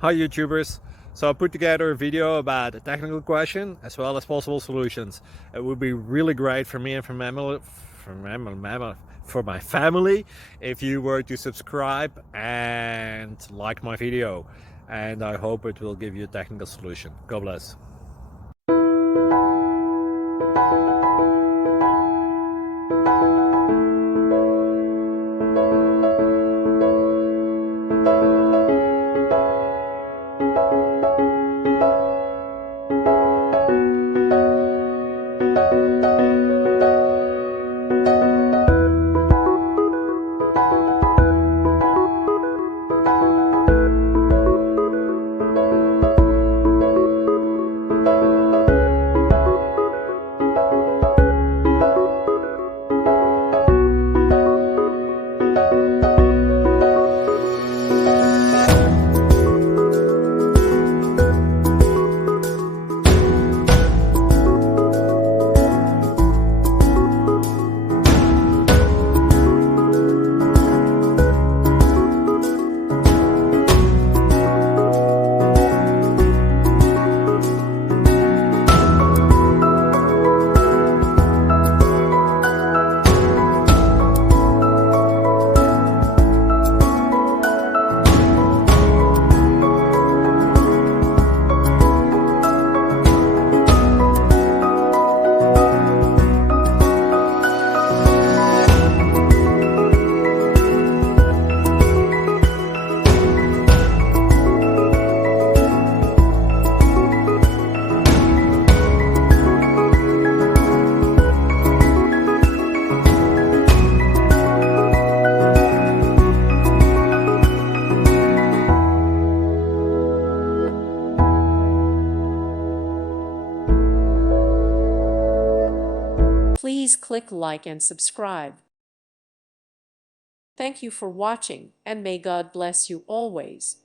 Hi YouTubers! So I put together a video about a technical question as well as possible solutions. It would be really great for me and for my family if you were to subscribe and like my video, and I hope it will give you a technical solution. God bless. Please click like and subscribe. Thank you for watching, and may God bless you always.